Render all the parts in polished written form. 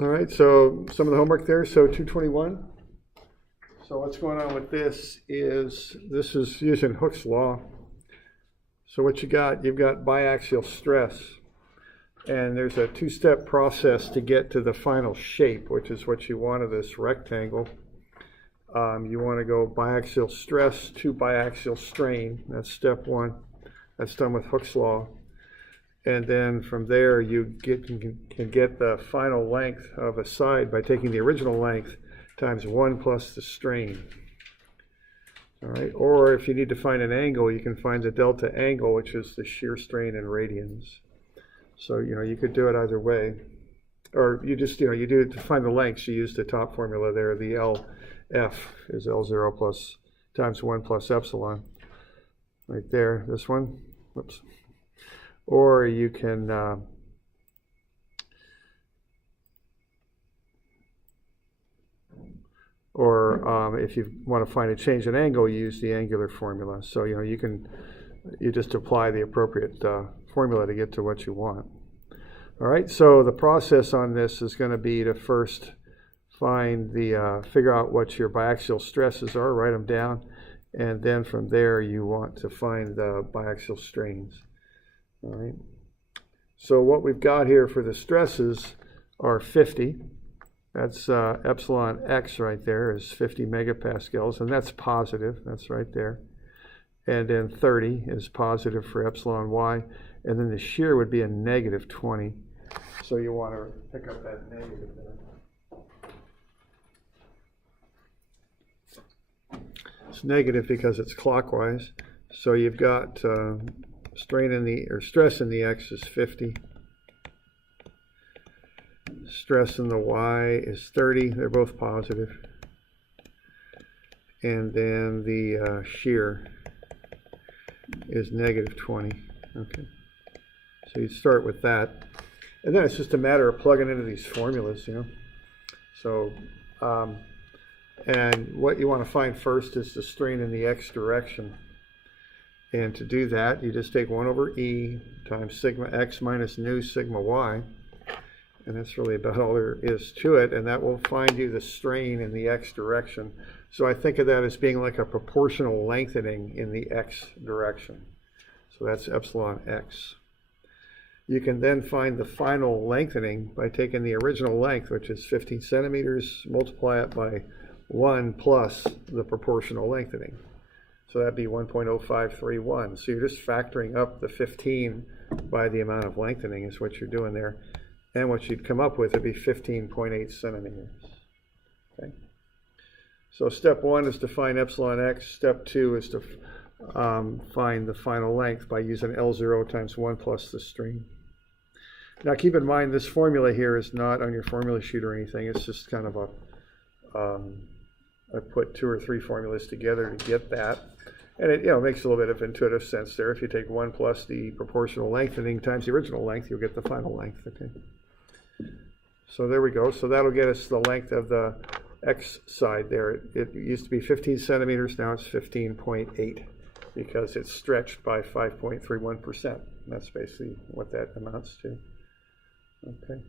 All right, so some of the homework there, so 221. So what's going on with this is using Hooke's law. So what you've got biaxial stress, and there's a two-step process to get to the final shape, which is what you want of this rectangle. You want to go biaxial stress to biaxial strain. That's step one. That's done with Hooke's law. And then from there, you can get the final length of a side by taking the original length times 1 plus the strain. All right. Or if you need to find an angle, you can find the delta angle, which is the shear strain in radians. So, you could do it either way. Or you just, you do it to find the lengths. You use the top formula there. The LF is L0 plus times 1 plus epsilon. Right there, this one. Whoops. Or you can if you want to find a change in angle, you use the angular formula. So you just apply the appropriate formula to get to what you want. All right. So the process on this is going to be to first figure out what your biaxial stresses are, write them down, and then from there you want to find the biaxial strains. All right. So what we've got here for the stresses are 50. That's epsilon x right there is 50 megapascals, and that's positive. That's right there. And then 30 is positive for epsilon y, and then the shear would be a negative 20. So you want to pick up that negative there. It's negative because it's clockwise. So you've got stress in the x is 50. Stress in the y is 30. They're both positive. And then the shear is negative 20. Okay. So you start with that. And then it's just a matter of plugging into these formulas, So, and what you want to find first is the strain in the x direction. And to do that, you just take 1 over e times sigma x minus nu sigma y. And that's really about all there is to it. And that will find you the strain in the x direction. So I think of that as being like a proportional lengthening in the x direction. So that's epsilon x. You can then find the final lengthening by taking the original length, which is 15 centimeters, multiply it by 1 plus the proportional lengthening. So that'd be 1.0531. So you're just factoring up the 15 by the amount of lengthening is what you're doing there. And what you'd come up with would be 15.8 centimeters. Okay. So step 1 is to find epsilon x. Step 2 is to find the final length by using L0 times 1 plus the strain. Now keep in mind this formula here is not on your formula sheet or anything. It's just kind of I put 2 or 3 formulas together to get that. And it makes a little bit of intuitive sense there. If you take 1 plus the proportional lengthening times the original length, you'll get the final length. Okay. So there we go. So that'll get us the length of the x side there. It used to be 15 centimeters. Now it's 15.8 because it's stretched by 5.31%. That's basically what that amounts to. Okay.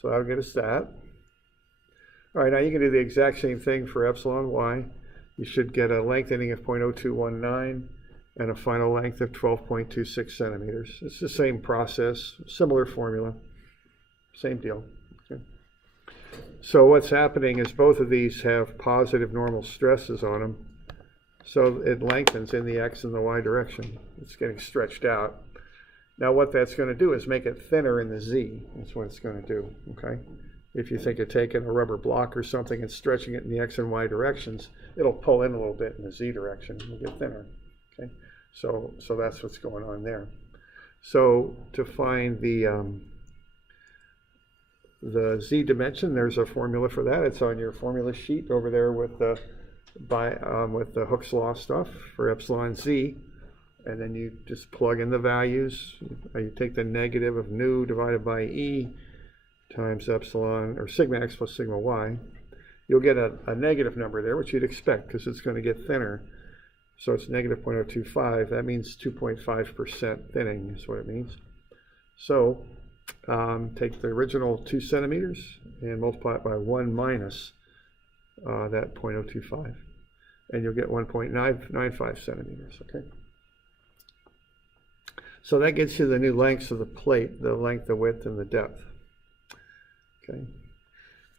So that'll get us that. All right, now you can do the exact same thing for epsilon y. You should get a lengthening of 0.0219 and a final length of 12.26 centimeters. It's the same process, similar formula, same deal. Okay. So what's happening is both of these have positive normal stresses on them. So it lengthens in the x and the y direction. It's getting stretched out. Now what that's going to do is make it thinner in the z. That's what it's going to do, okay? If you think of taking a rubber block or something and stretching it in the x and y directions, it'll pull in a little bit in the z direction. It'll get thinner, okay? So that's what's going on there. So to find the z dimension, there's a formula for that. It's on your formula sheet over there with the Hooke's law stuff for epsilon z. And then you just plug in the values. You take the negative of nu divided by e times epsilon, or sigma x plus sigma y. You'll get a negative number there, which you'd expect because it's going to get thinner. So it's negative 0.025. That means 2.5% thinning is what it means. So take the original 2 centimeters and multiply it by 1 minus that 0.025, and you'll get 1.995 centimeters, okay? So that gets you the new lengths of the plate, the length, the width, and the depth, okay?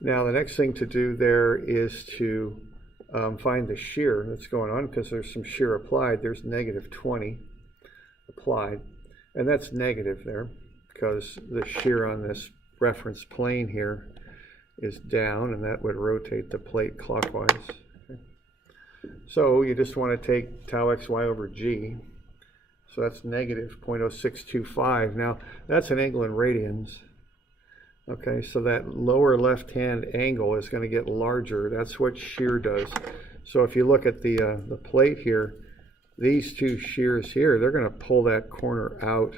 Now the next thing to do there is to find the shear that's going on, because there's some shear applied. There's negative 20 applied, and that's negative there because the shear on this reference plane here is down, and that would rotate the plate clockwise. Okay. So you just want to take tau xy over g. So that's negative 0.0625. Now that's an angle in radians. Okay, so that lower left-hand angle is going to get larger. That's what shear does. So if you look at the plate here, these two shears here, they're going to pull that corner out.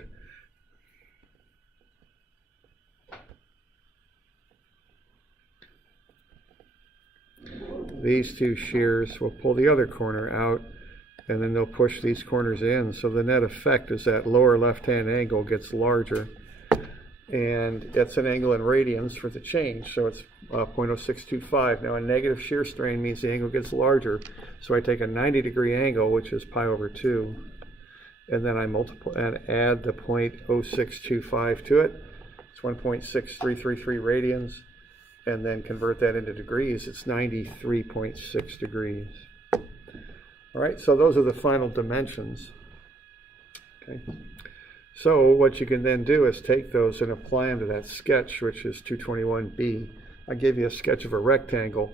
These two shears will pull the other corner out, and then they'll push these corners in. So the net effect is that lower left-hand angle gets larger. And it's an angle in radians for the change, so it's 0.0625. Now a negative shear strain means the angle gets larger, so I take a 90-degree angle, which is pi over 2, and then I multiply and add the 0.0625 to it. It's 1.6333 radians, and then convert that into degrees. It's 93.6 degrees. All right, so those are the final dimensions. Okay. So what you can then do is take those and apply them to that sketch, which is 221B. I gave you a sketch of a rectangle,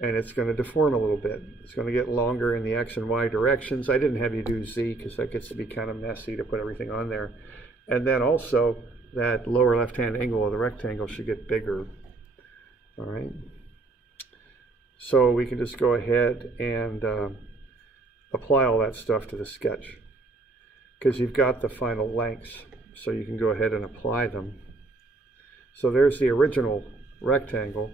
and it's going to deform a little bit. It's going to get longer in the x and y directions. I didn't have you do z because that gets to be kind of messy to put everything on there. And then also that lower left-hand angle of the rectangle should get bigger. All right. So we can just go ahead and apply all that stuff to the sketch, because you've got the final lengths, so you can go ahead and apply them. So there's the original rectangle.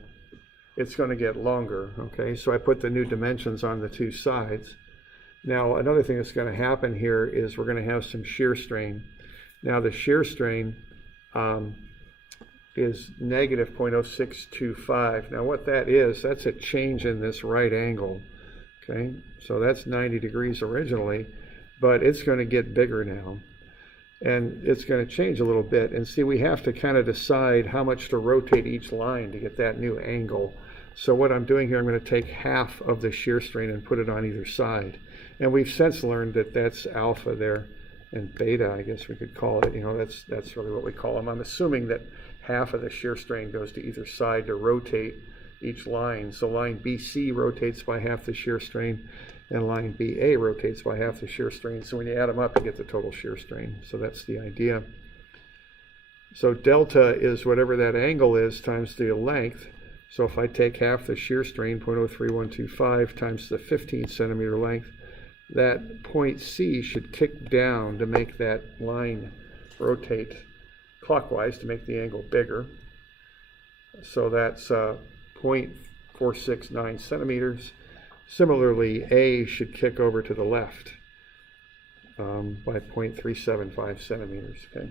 It's going to get longer, okay? So I put the new dimensions on the two sides. Now another thing that's going to happen here is we're going to have some shear strain. Now the shear strain is negative 0.0625. Now what that is, that's a change in this right angle, okay? So that's 90 degrees originally, but it's going to get bigger now, and it's going to change a little bit. And see, we have to kind of decide how much to rotate each line to get that new angle. So what I'm doing here, I'm going to take half of the shear strain and put it on either side. And we've since learned that that's alpha there, and beta, I guess we could call it. You know, that's really what we call them. I'm assuming that half of the shear strain goes to either side to rotate each line. So line BC rotates by half the shear strain, and line BA rotates by half the shear strain. So when you add them up, you get the total shear strain. So that's the idea. So delta is whatever that angle is times the length. So if I take half the shear strain, 0.03125, times the 15 centimeter length, that point C should kick down to make that line rotate clockwise to make the angle bigger. So that's 0.469 centimeters. Similarly, A should kick over to the left by 0.375 centimeters. Okay.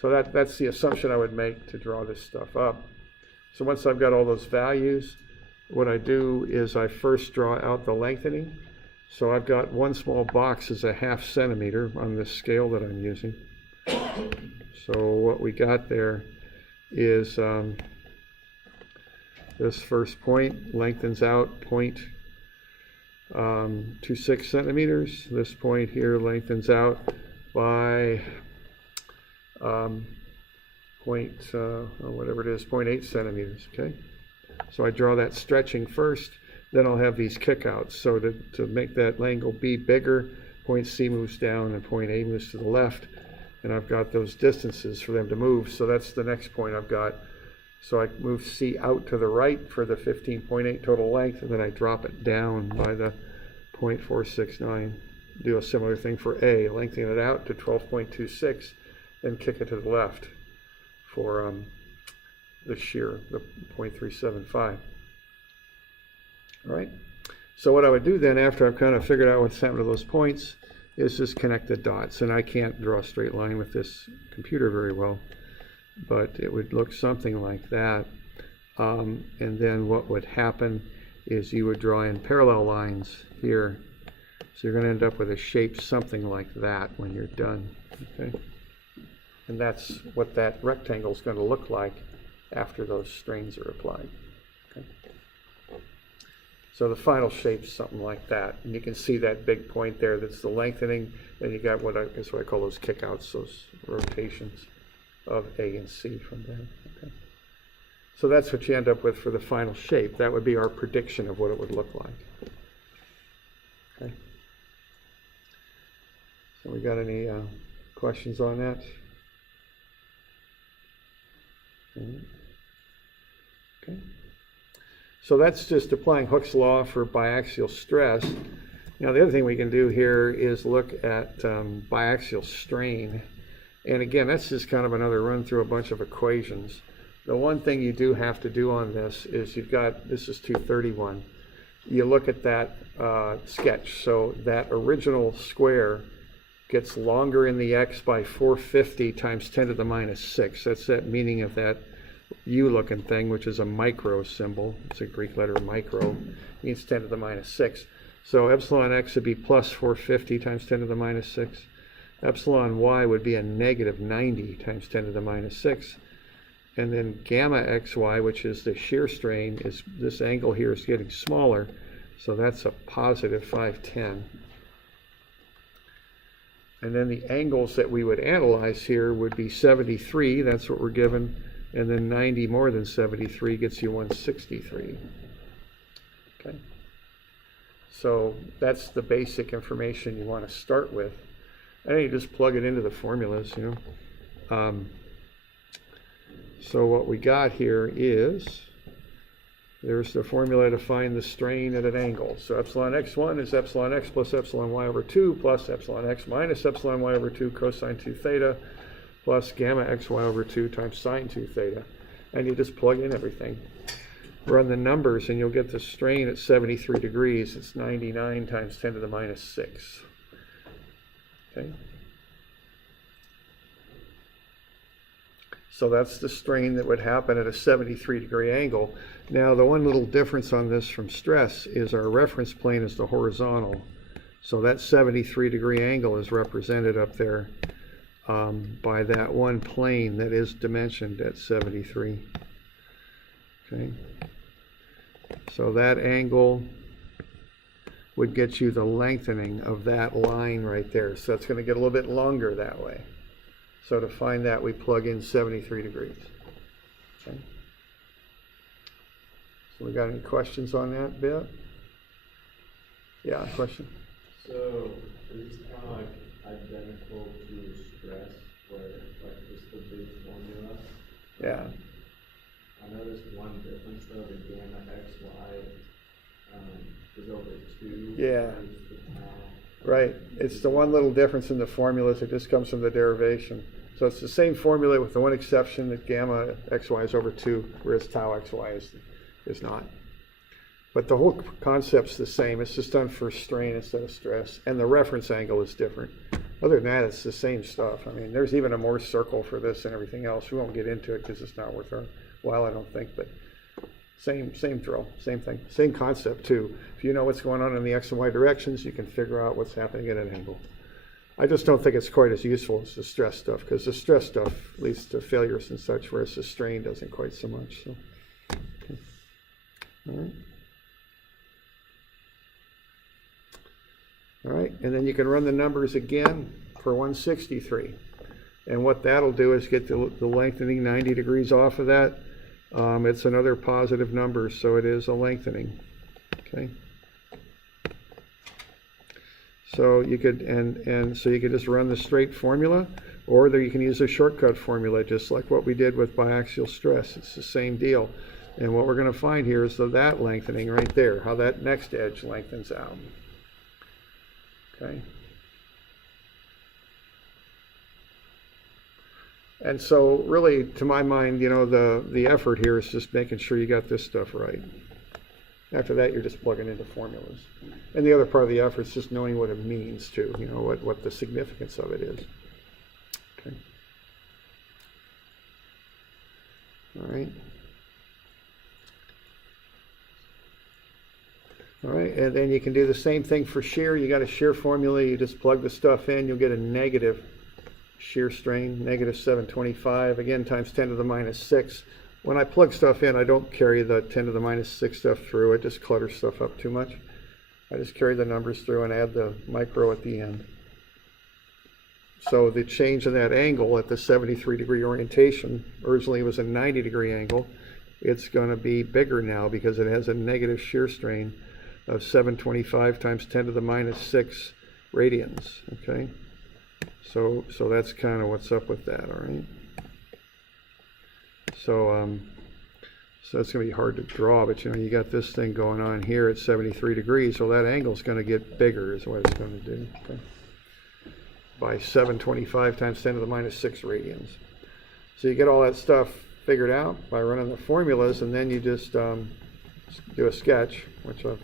So that's the assumption I would make to draw this stuff up. So once I've got all those values, what I do is I first draw out the lengthening. So I've got one small box is a ½ centimeter on this scale that I'm using. So what we got there is this first point lengthens out 0.26 centimeters. This point here lengthens out by whatever it is, 0.8 centimeters. Okay, so I draw that stretching first. Then I'll have these kickouts. So to make that angle B bigger, point C moves down and point A moves to the left. And I've got those distances for them to move. So that's the next point I've got. So I move C out to the right for the 15.8 total length, and then I drop it down by the 0.469. Do a similar thing for A, lengthen it out to 12.26, and kick it to the left for the shear, the 0.375. All right. So what I would do then, after I've kind of figured out what's happened to those points, is just connect the dots. And I can't draw a straight line with this computer very well, but it would look something like that. And then what would happen is you would draw in parallel lines here. So you're going to end up with a shape something like that when you're done. Okay? And that's what that rectangle is going to look like after those strains are applied. Okay? So the final shape's something like that. And you can see that big point there that's the lengthening. Then you got what I call those kickouts, those rotations of A and C from there. Okay? So that's what you end up with for the final shape. That would be our prediction of what it would look like. Okay. So we got any questions on that? Okay. So that's just applying Hooke's law for biaxial stress. Now the other thing we can do here is look at biaxial strain. And again, that's just kind of another run through a bunch of equations. The one thing you do have to do on this is you've got, this is 231. You look at that sketch. So that original square gets longer in the x by 450 times 10 to the minus 6. That's that meaning of that U-looking thing, which is a micro symbol. It's a Greek letter micro. It means 10 to the minus 6. So epsilon x would be plus 450 times 10 to the minus 6. Epsilon y would be a negative 90 times 10 to the minus 6. And then gamma xy, which is the shear strain, is this angle here is getting smaller. So that's a positive 510. And then the angles that we would analyze here would be 73, that's what we're given, and then 90 more than 73 gets you 163. Okay. So that's the basic information you want to start with. And then you just plug it into the formulas, you know. So what we got here is, there's the formula to find the strain at an angle. So epsilon x1 is epsilon x plus epsilon y over 2 plus epsilon x minus epsilon y over 2 cosine 2 theta plus gamma xy over 2 times sine 2 theta. And you just plug in everything. Run the numbers and you'll get the strain at 73 degrees. It's 99 times 10 to the minus 6. Okay. So that's the strain that would happen at a 73-degree angle. Now, the one little difference on this from stress is our reference plane is the horizontal. So that 73-degree angle is represented up there by that one plane that is dimensioned at 73. Okay. So that angle would get you the lengthening of that line right there. So it's going to get a little bit longer that way. So to find that, we plug in 73 degrees. Okay. So we got any questions on that bit? Yeah, question? So is this kind of like identical to stress, where like just the big formula? Yeah. I noticed one difference though, the gamma xy is over 2. Yeah. Right. It's the one little difference in the formulas. It just comes from the derivation. So it's the same formula with the one exception that gamma xy is over 2, whereas tau xy is not. But the whole concept's the same. It's just done for strain instead of stress. And the reference angle is different. Other than that, it's the same stuff. I mean, there's even a Morse circle for this and everything else. We won't get into it because it's not worth our while, I don't think. But same drill, same thing. Same concept, too. If you know what's going on in the x and y directions, you can figure out what's happening at an angle. I just don't think it's quite as useful as the stress stuff, because the stress stuff leads to failures and such, whereas the strain doesn't quite so much. So, okay. All right. All right, and then you can run the numbers again for 163. And what that'll do is get the lengthening 90 degrees off of that. It's another positive number, so it is a lengthening. Okay. So you could so you could just run the straight formula, or you can use a shortcut formula, just like what we did with biaxial stress. It's the same deal. And what we're going to find here is that lengthening right there, how that next edge lengthens out. Okay. And so really, to my mind, you know, the effort here is just making sure you got this stuff right. After that, you're just plugging into formulas. And the other part of the effort is just knowing what it means too, what the significance of it is. Okay. All right. All right, and then you can do the same thing for shear. You got a shear formula, you just plug the stuff in, you'll get a negative shear strain, negative 725, again, times 10 to the minus 6. When I plug stuff in, I don't carry the 10 to the minus 6 stuff through. It just clutters stuff up too much. I just carry the numbers through and add the micro at the end. So the change in that angle at the 73-degree orientation, originally it was a 90-degree angle. It's going to be bigger now because it has a negative shear strain of 725 times 10 to the minus 6 radians, okay? So that's kind of what's up with that, all right? So that's going to be hard to draw, but you got this thing going on here at 73 degrees, so that angle's going to get bigger is what it's going to do, okay? By 725 times 10 to the minus 6 radians. So you get all that stuff figured out by running the formulas, and then you just do a sketch, which I've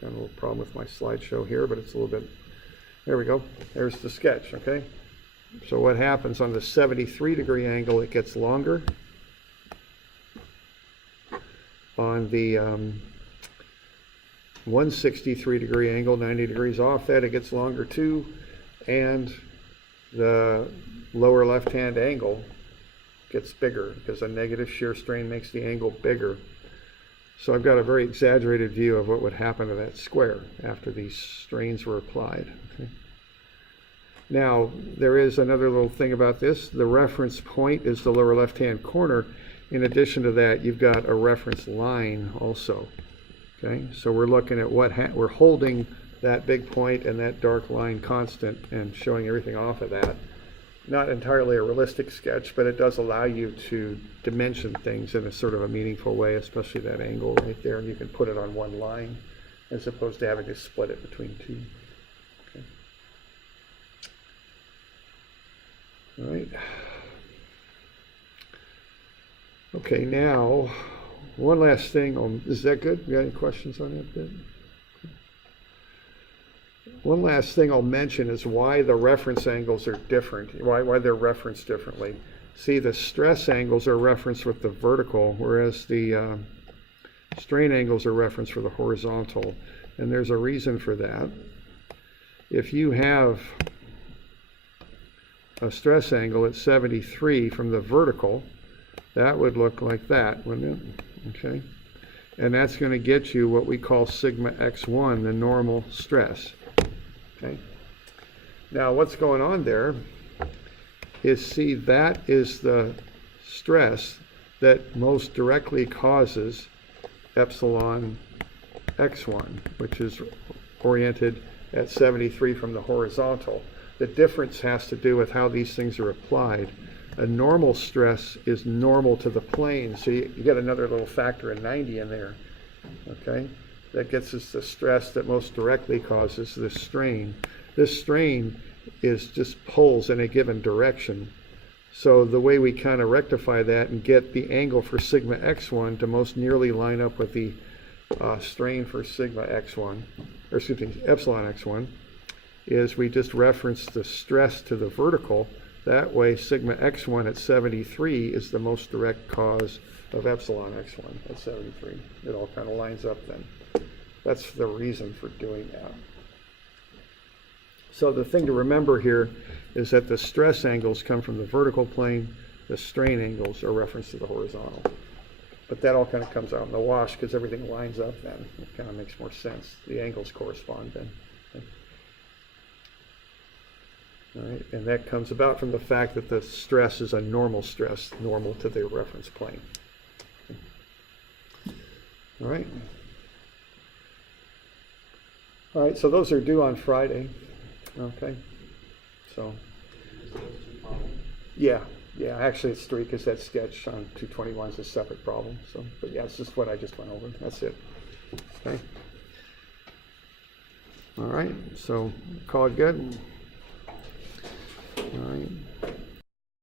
got a little problem with my slideshow here, but it's a little bit, there we go. There's the sketch, okay? So what happens on the 73-degree angle, it gets longer. On the 163-degree angle, 90 degrees off that, it gets longer too. And the lower left-hand angle gets bigger because a negative shear strain makes the angle bigger. So I've got a very exaggerated view of what would happen to that square after these strains were applied. Okay. Now, there is another little thing about this. The reference point is the lower left-hand corner. In addition to that, you've got a reference line also. Okay, so we're looking at we're holding that big point and that dark line constant and showing everything off of that. Not entirely a realistic sketch, but it does allow you to dimension things in a sort of a meaningful way, especially that angle right there, and you can put it on one line as opposed to having to split it between two. Okay. All right. Okay, now, one last thing. Is that good? You got any questions on that bit? One last thing I'll mention is why the reference angles are different, why they're referenced differently. See, the stress angles are referenced with the vertical, whereas the strain angles are referenced for the horizontal. And there's a reason for that. If you have a stress angle at 73 from the vertical, that would look like that, wouldn't it? Okay. And that's going to get you what we call sigma x1, the normal stress. Okay. Now what's going on there is, see, that is the stress that most directly causes epsilon x1, which is oriented at 73 from the horizontal. The difference has to do with how these things are applied. A normal stress is normal to the plane, so you get another little factor of 90 in there, okay? That gets us the stress that most directly causes this strain. This strain is just pulls in a given direction. So the way we kind of rectify that and get the angle for sigma x1 to most nearly line up with the strain for sigma x1, or excuse me, epsilon x1, is we just reference the stress to the vertical. That way sigma x1 at 73 is the most direct cause of epsilon x1 at 73. It all kind of lines up then. That's the reason for doing that. So the thing to remember here is that the stress angles come from the vertical plane, the strain angles are referenced to the horizontal. But that all kind of comes out in the wash because everything lines up then. It kind of makes more sense. The angles correspond then. Okay. All right, and that comes about from the fact that the stress is a normal stress, normal to the reference plane. All right. All right, so those are due on Friday. Okay. So. Yeah, actually it's 3 because that sketch on 221 is a separate problem. So, but yeah, it's just what I just went over. That's it. Okay. All right, so call it good. All right.